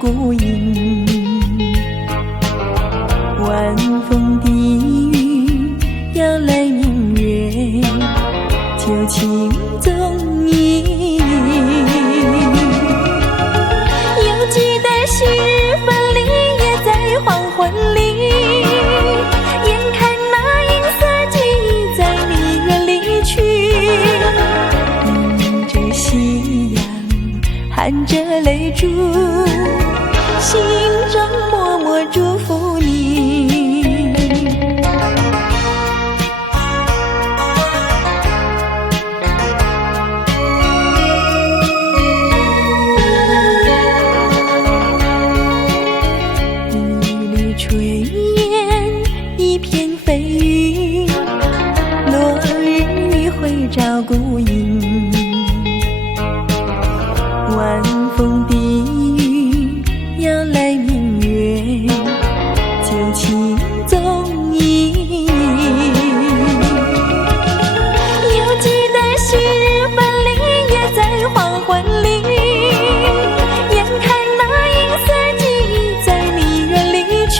孤影。晚风低语，摇来明月，旧情踪影。犹记得昔日分离，也在黄昏里。眼看那银色记忆在你远离去，迎着夕阳，含着泪珠，心中默默祝福你。一缕炊烟，一片飞云，落日会照孤影。晚风低语，摇来明月，旧情踪影。犹记得昔日分离，也在黄昏里。眼看那银色记忆在你远离去，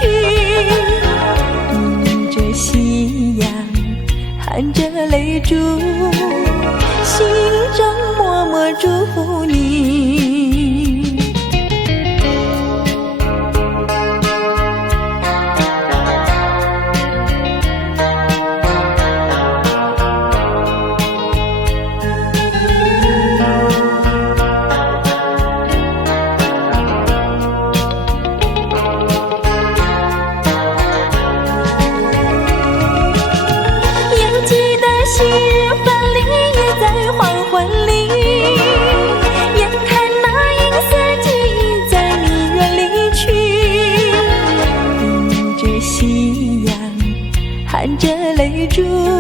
迎着夕阳，含着泪珠，心中默默祝福你。犹记得昔日分离，也在黄昏里。眼看那银色记忆在你远离去，迎着夕阳，含着泪珠。